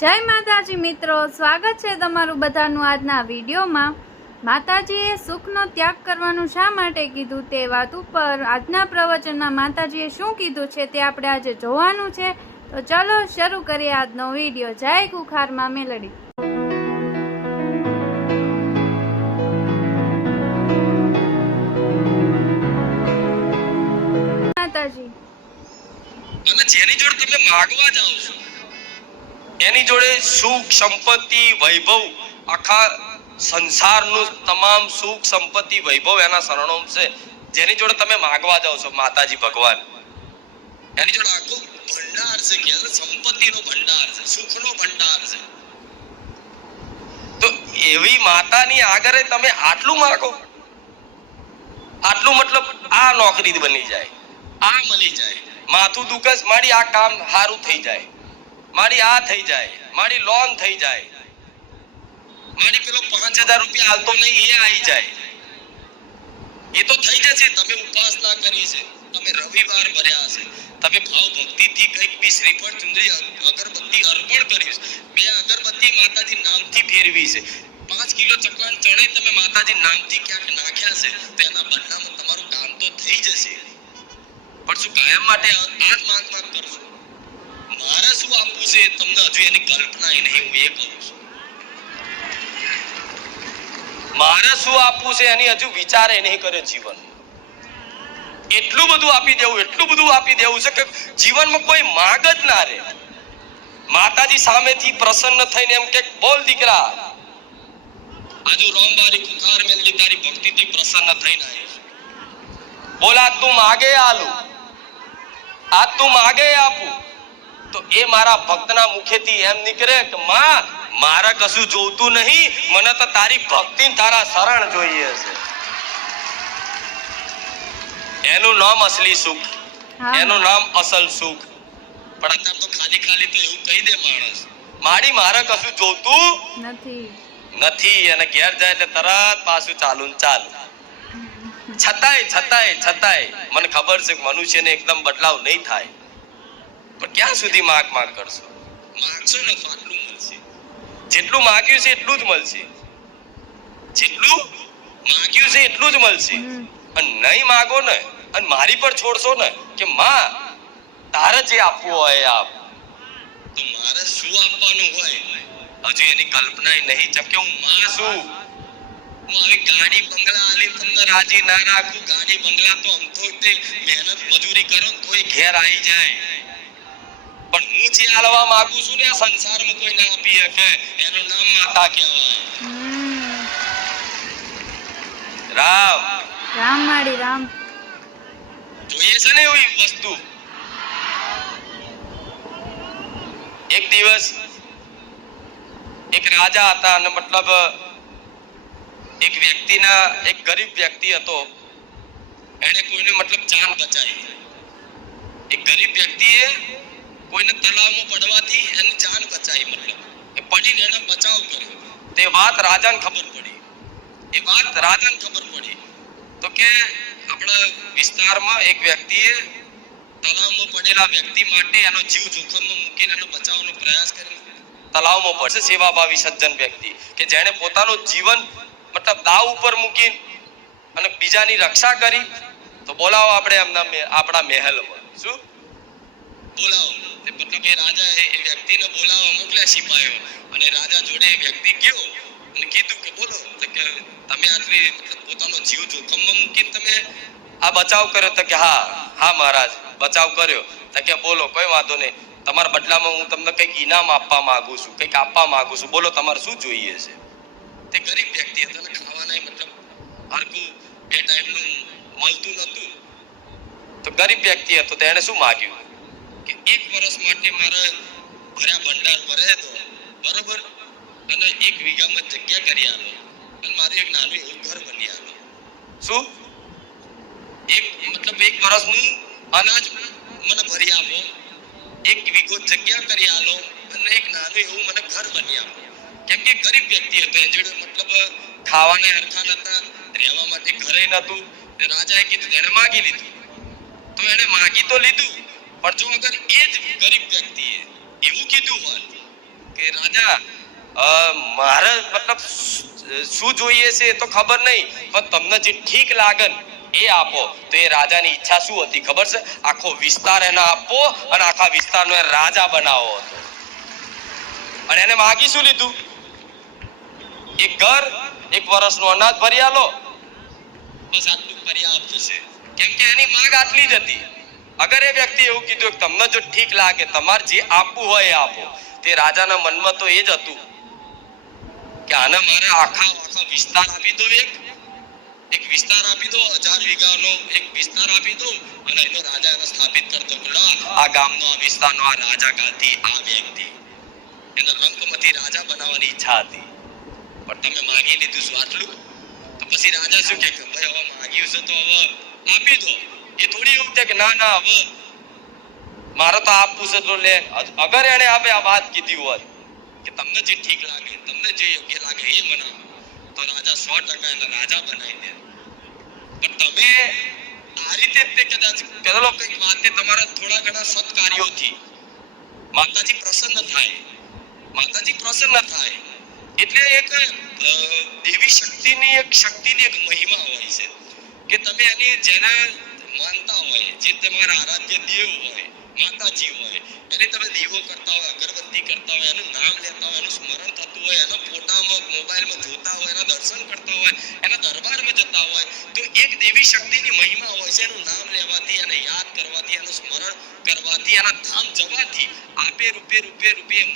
જય માતાજી મિત્રો, સ્વાગત છે તમારું બધાનું આજના વિડીયોમાં। માતાજીએ સુખનો ત્યાગ કરવાનું શા માટે કીધું તે વાત ઉપર આજના પ્રવચનમાં માતાજીએ શું કીધું છે તે આપણે આજે જોવાનું છે। તો ચલો શરૂ કરીએ આજનો વિડીયો। જય કુખારમાં મેલડી। માતાજી અને જેની જોડે તમે માગવા જાઓ છો એની જોડે સુખ સંપત્તિ વૈભવ આખા સંસારનું તમામ સુખ સંપત્તિ વૈભવ એના શરણોમ છે। જેની જોડે તમે માગવા જાઓ છો માતાજી ભગવાન એની જોડે આખો ભંડાર છે કે સંપત્તિનો ભંડાર છે, સુખનો ભંડાર છે। તો એવી માતાની આગળ તમે આટલું માગો, આટલું મતલબ આ નોકરી બની જાય, આ મળી જાય, માથું દુખસ મારી આ કામ સારું થઈ જાય, મારી આ થઈ જાય, મારી લોન થઈ જાય, મારી પેલો 5000 રૂપિયા હાલતો નહીં એ આવી જાય, એ તો થઈ જશે। તમે ઉપાસના કરી છે, તમે રવિવાર ભર્યા છે, તમે ભાવ ભક્તિથી કંઈક બી શ્રીફળ ચુંદડી અગરબત્તી અર્પણ કરી છે, 2 અગરબત્તી માતાજી નામથી ફેરવી છે, 5 કિલો ચકલાન ચણે તમે માતાજી નામથી ક્યાંક નાખ્યા છે, તો એના બદલામાં તમારું કામ તો થઈ જશે। પણ શું કાયમ માટે આ જ માંગ કરશો? મારે શું આપવું છે તમને હજુ એની કલ્પના નહીં, હું એ કહું છું। મારે શું આપવું છે એની હજુ વિચાર એ નહીં કર્યો જીવન। એટલું બધું આપી દેવું, એટલું બધું આપી દેવું છે કે જીવનમાં કોઈ માંગ જ ના રહે। માતાજી સામેથી પ્રસન્ન થઈને એમ કે બોલ દીકરા, આજુ રોમબારી કુખાર મેલડી તારી ભક્તિથી પ્રસન્ન થઈને આવીશ, બોલા તું માગે આલું, આ તું માગે આપું। તો એ મારા ભક્તના મુખેથી એમ નીકળે કે માં મારા કશું જોતું નહીં, મને તો તારી ભક્તિ તારા શરણ જોઈએ છે। એનું નામ અસલી સુખ, એનું નામ અસલ સુખ। પણ અત્યારે તો ખાલી ખાલી તો એવું કહી દે માણસ મારી મારે કશું જોતું નથી અને ઘેર જાય એટલે તરત પાછું ચાલુ ને ચાલુ। છતાંય મને ખબર છે કે મનુષ્યને એકદમ બદલાવ નહીં થાય। પણ ક્યાં સુધી માગ કરશો? માગશો ને તો આટલું મળશે, જેટલું માગ્યું છે એટલું જ મળશે, જેટલું માગ્યું છે એટલું જ મળશે। અને નહીં માગો ને અને મારી પર છોડશો ને કે માં તારે જે આપવું હોય આપ, તો મારે શું આપવાનું હોય હજુ એની કલ્પના નહીં। જેમ કે હું માં છું, હું આવી ગાડી બંગલા આલી તમને રાજી ના રાખું। ગાડી બંગલા તો અમથો તે મહેનત મજૂરી કરો ને તોય ઘેર આવી જાય, પણ હું જે આલવા માંગુ છું ને આ સંસારમાં કોઈ ના આપી શકે, એનું નામ માતા કહેવાય। રામ રામ માડી રામ જોઈએ છે ને એવી વસ્તુ। એક દિવસ એક રાજા હતા અને મતલબ એક વ્યક્તિના એક ગરીબ વ્યક્તિ હતો, એને કોઈને મતલબ જાન બચાવી। એક ગરીબ વ્યક્તિએ કોઈને તળાવમાં પડવાથી એની જાન બચાવી, મતલબ એ પડીને એને બચાવ કર્યો। તે વાત રાજાને ખબર પડી, તો કે આપણા વિસ્તારમાં એક વ્યક્તિએ તળાવમાં પડેલા વ્યક્તિ માટે એનો જીવ જોખમમાં મૂકીને એનો બચાવવાનો પ્રયાસ કર્યો। તળાવમાં પડશે સેવાભાવી સજ્જન વ્યક્તિ કે જેણે પોતાનું જીવન મતલબ દાવ ઉપર મૂકી અને બીજાની રક્ષા કરી। તો બોલાવો આપણે એમના આપણા મહેલમાં, શું બોલાવો? મતલબ એ રાજા એ વ્યક્તિને બોલાવવા મોકલ્યા સિપાહીઓ, અને રાજા જોડે એ વ્યક્તિ ગયો અને કીધું કે બોલો, તો કે તમે આટલી પોતાનો જીવ જોખમમાં મૂકીને તમે આ બચાવ કર્યો? તો કે હા મહારાજ બચાવ કર્યો। તો કે બોલો કોઈ વાંધો નહીં, તમારા બદલામાં હું તમને કંઈક ઇનામ આપવા માંગુ છું, કંઈક આપવા માંગુ છું, બોલો તમારે શું જોઈએ છે? તે ગરીબ વ્યક્તિ હતો ને ખાવાના મતલબ હરકું 2 ટાઈમનું મળતું નહોતું, તો ગરીબ વ્યક્તિ હતો તો એને શું માગ્યું કે 1 વર્ષ માટે મારે ભર્યા ભંડાર ભરે દો, બરોબર, અને 1 વીઘામાં જગ્યા કરી આલો અને મારે એક નાનું એવું ઘર બની આલો। શું મતલબ 1 વર્ષનું અનાજ મને ભરી આપો, 1 વીઘો જગ્યા કરી આલો અને એક નાનું એવું મને ઘર બની આપો। કેમ કે ગરીબ વ્યક્તિ હતો, એની જોડે મતલબ ખાવાના હરખા નતા, રહેવા માટે ઘરે નતું। રાજાએ કીધું, એને માગી લીધું, તો એને માગી તો લીધું, પણ જો અગર એ જ ગરીબ વ્યક્તિએ એવું કીધું હોત કે કે રાજા મારે મતલબ શું જોઈએ છે એ તો ખબર નહીં, પણ તમને જે ઠીક લાગે ને એ આપો. તો એ રાજાની ઈચ્છા શું હતી ખબર છે? આખો વિસ્તાર એને આપવો અને આખા વિસ્તારનો એ રાજા બનાવવો હતો. અને એને માગી શું લીધું? એક ઘર, 1 વર્ષનો અનાજ ભરી આલો, બસ આટલું પર્યાપ્ત છે. કેમ કે એની માંગ આટલી જ હતી. અગર એ વ્યક્તિ એવું કીધું કે તમને જો ઠીક લાગે તમારે જે આપવું હોય એ આપો, તે રાજાના મનમાં તો એ જ હતું કે આને મારે આખા વિસ્તાર આપી દો, એક વિસ્તાર આપી દો, 1000 વીઘાનો એક વિસ્તાર આપી દો અને એનો રાજા એને સ્થાપિત કરી દો કે આ ગામનો, આ વિસ્તારનો આ રાજા ગાદી આ વ્યક્તિ. એને રંકમાંથી રાજા બનાવવાની ઈચ્છા હતી. પણ તમે માંગી લીધું શું આટલું? તો પછી રાજા શું કે ભાઈ હવે માંગ્યું છે તો હવે આપી દો. એ થોડી એવું છે કે ના ના હવે મારે તો આપવું છે તો લે. અગર એને આપણે આ વાત કીધી હોત કે તમને જે ઠીક લાગે, તમને જે યોગ્ય લાગે એ મનાવો, તો રાજા 100% એને રાજા બનાવી દે. પણ તમે આ રીતે તે કદાચ કરેલો કંઈક વાતે તમારા થોડા ઘણા સત્કાર્યોથી માતાજી પ્રસન્ન થાય. માતાજી પ્રસન્ન થાય એટલે એક દેવી શક્તિની એક મહિમા હોય છે કે તમે એની જેને માનતા હોય, જે તમારા આરાધ્ય દેવ હોય, માતાજી હોય, એને તમે દીવો કરતા હોય, અગરબત્તી કરતા હોય, એનું નામ લેતા હોય, એનું સ્મરણ થતું હોય, એના ફોટામાં મોબાઈલમાં જોતા હોય, એના દર્શન કરતા હોય, એના દરબારમાં જતા હોય, તો એક દેવી શક્તિની મહિમા હોય છે. એનું નામ લેવાથી, એને યાદ કરવાથી, એનું સ્મરણ કરવાથી, એના ધામ જવાથી આપે રૂપે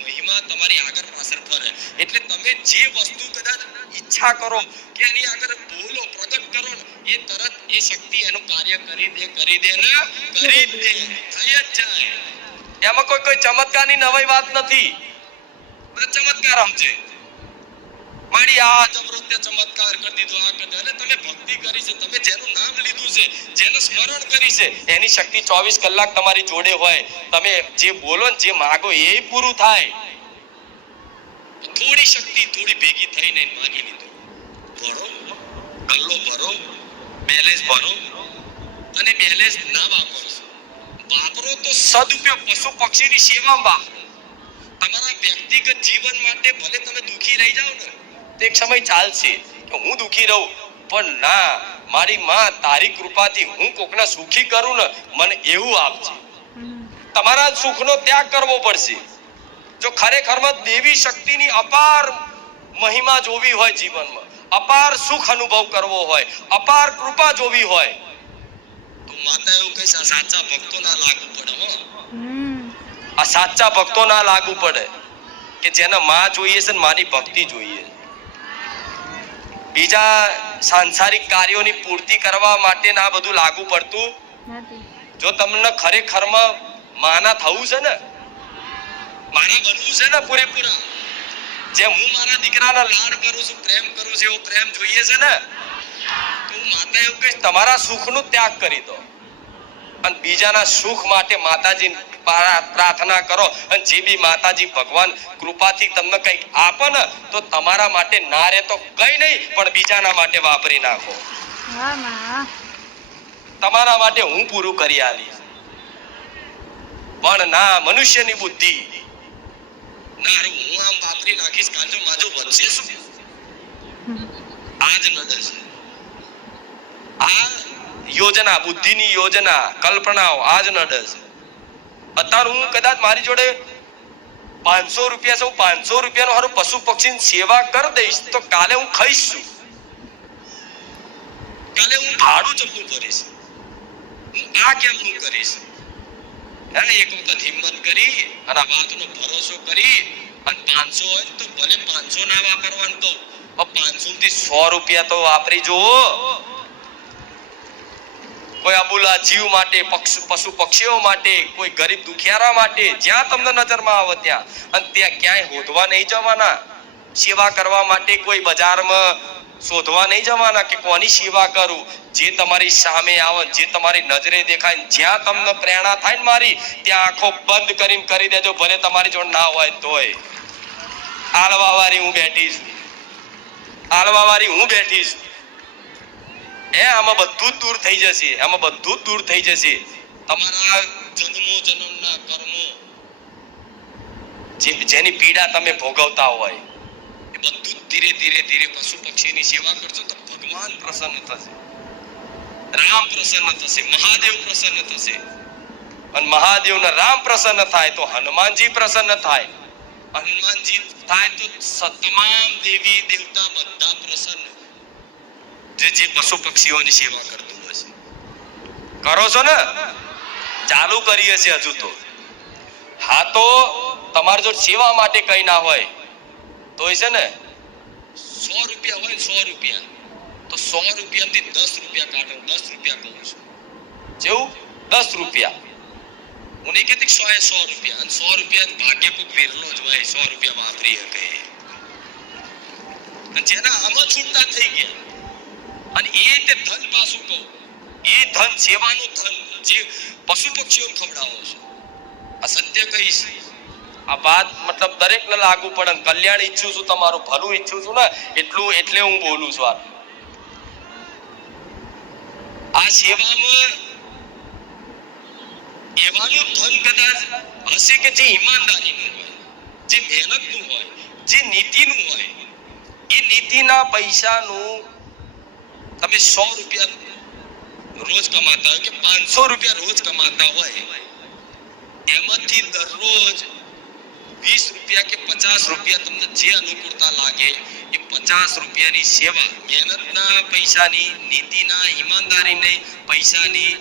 મહિમા તમારી આગળ પાછળ ફરે. એટલે તમે જે વસ્તુ કદાચ ઈચ્છા કરો કે એની આગળ બોલો, પ્રગટ કરો ને, એ તરત એ શક્તિ એનું કાર્ય કરી દે ને કરી દે, થઈ જ જાય. એમાં કોઈ ચમત્કારની નવી વાત નથી. બધા ચમત્કાર સમજે મારી આ જબરદસ્ત ચમત્કાર કરી દીધો, આ કરી. અને તમે ભક્તિ કરી છે, તમે જેનું નામ લીધું છે, જેનું સ્મરણ કરી છે, એની શક્તિ 24 કલાક તમારી જોડે હોય. તમે જે બોલો ને જે માગો એ પૂરું થાય. થોડી શક્તિ થોડી ભેગી થઈને માગી લીધું. ભરો, ગલ્લો ભરો, બેલેન્સ ભરો, અને બેલેન્સ ના વાપરો તો સદુપયોગ પશુ પક્ષીની સેવામાં વાપરો. તમારા વ્યક્તિગત જીવન માટે ભલે તમે દુખી રહી જાઓ ને, તો એક સમય ચાલશે કે હું દુખી રહું, પણ ના, મારી માં તારી કૃપાથી હું કોકને સુખી કરું ને, મને એવું આપજે. તમારા સુખનો ત્યાગ કરવો પડશે. જો ખરેખરમાં દેવી શક્તિની અપાર મહિમા જોવી હોય જીવનમાં, અપાર સુખ અનુભવ કરવો હોય, અપાર કૃપા જોવી હોય, તો માતા એવું કહે છે સાચા ભક્તો ના લાગુ પડે. આ સાચા ભક્તો ના લાગુ પડે કે જેને માં જોઈએ છે ને માની ભક્તિ જોઈએ. બીજા સાંસારિક કાર્યોની પૂર્તિ કરવા માટે ના બધું લાગુ પડતું જો તમને ખરેખરમાં માના થવું છે ને, મારા બનવું છે ને પૂરેપૂરા, જેમ હું મારા દીકરાના લાડ કરું છું, પ્રેમ કરું છું, એવો પ્રેમ જોઈએ છે ને, તો હું માતા એવું કહીશ તમારા સુખનો ત્યાગ કરી દો અને બીજાના સુખ માટે માતાજી પ્રાર્થના કરો. અને જે બી માતાજી ભગવાન કૃપાથી તમને કંઈક આપે ને, તો તમારા માટે ના રહે તો કઈ નહીં, પણ બીજાના માટે વાપરી નાખો. તમારા માટે હું પૂરું કરી આલીશ. પણ ના, મનુષ્યની બુદ્ધિ ના, હું આમ વાપરી નાખીશ, કાંજો માજો વધશે શું? આજ નડે છે. આ યોજના, બુદ્ધિની યોજના, કલ્પનાઓ આજ નડે છે. અત્યારે હું કદાચ મારી જોડે 500 રૂપિયા છે, હું 500 રૂપિયાનો હારું પશુ પક્ષીની સેવા કરી દઈશ, તો કાલે હું ખાઈશ શું? કાલે હું ભાડું ચૂકવું કરીશ. હું આ કેમ હું કરીશ? એક વખત હિંમત કરી અને આ વાતનો ભરોસો કરી અને 500 હોય તો ભલે 500 ના વાપરવાનું કહું, પણ 500 થી 100 રૂપિયા તો વાપરી જુઓ. કોઈ અબુલા જીવ માટે, પશુ પક્ષીઓ માટે, કોઈ ગરીબ દુખિયારા માટે, જ્યાં તમને નજરમાં આવે ત્યાં. અને ત્યાં ક્યાંય હોધવા નહીં જવાના. સેવા કરવા માટે કોઈ બજારમાં શોધવા નહીં જવાના કે કોની સેવા કરું. જે તમારી સામે આવે, જે તમારી નજરે દેખાય, જ્યાં તમને પ્રેરણા થાય ને મારી, ત્યાં આંખો બંધ કરીને કરી દેજો, ભલે તમારી જોડે ના હોય તોય. આલવાવાળી હું બેઠી છું, આલવાવાળી હું બેઠી છું. આમાં બધું જ દૂર થઈ જશે, આમાં બધું જ દૂર થઈ જશે. તમારા જન્મના કર્મો જેની પીડા તમે ભોગવતા હોય એ બધું જ ધીરે ધીરે ધીરે પશુ પક્ષીની સેવા કરશો તો ભગવાન પ્રસન્ન થશે, રામ પ્રસન્ન થશે, મહાદેવ પ્રસન્ન થશે. અને મહાદેવને રામ પ્રસન્ન થાય તો હનુમાનજી પ્રસન્ન થાય, હનુમાનજી થાય તો તમામ દેવી દેવતા બધા પ્રસન્ન. જે પશુ પક્ષીઓની સેવા કરતું હશે. કરો છો ને? ચાલુ કરીએ છે હજુ તો. હા, તો તમારે જો સેવા માટે કઈ ના હોય તો છે ને 100 રૂપિયા હોય, 100 રૂપિયા તો 100 રૂપિયાથી 10 રૂપિયા કાઢો. 10 રૂપિયા કહું છું. જેવું 10 રૂપિયા હું નહીં કહેતી 100 રૂપિયા. અને 100 રૂપિયા ભાગ્ય કોઈક વિરલો જ હોય 100 રૂપિયા વાપરી શકે. અને જેના આમાં છૂટતા થઈ ગયા અને એ તે ધન પાછું કહું, એ ધન સેવાનું ધન જે પશુ પક્ષીઓને ખવડાવો છો. આ સત્ય કહીશ. આ વાત મતલબ દરેકને લાગુ પડે. કલ્યાણ ઈચ્છું છું, તમારું ભલું ઈચ્છું છું ને, એટલે હું બોલું છું. આ સેવામાં એવાનું ધન કદાચ હશે કે જે ઈમાનદારીનું હોય, જે મહેનતનું હોય, જે નીતિનું હોય. એ નીતિના પૈસાનું તમે 100 રૂપિયા રોજ કમાતા હોય કે 500 રૂપિયા રોજ કમાતા હોય, એમાંથી દરરોજ 20 રૂપિયા કે 50 રૂપિયા તમને જે અનુકૂળતા લાગે એ 50 રૂપિયાની સેવા, મહેનતના પૈસાની, નીતિના ઈમાનદારીની પૈસાની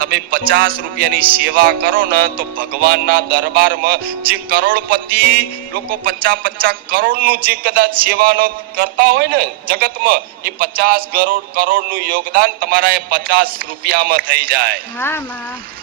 તમે 50 રૂપિયાની સેવા કરો ને તો ભગવાનના દરબારમાં જે કરોડપતિ લોકો 50 કરોડનું જે કદાચ સેવાનો કરતા હોય ને જગતમાં, એ 50 કરોડનું યોગદાન તમારા એ 50 રૂપિયામાં થઈ જાય. હા માં.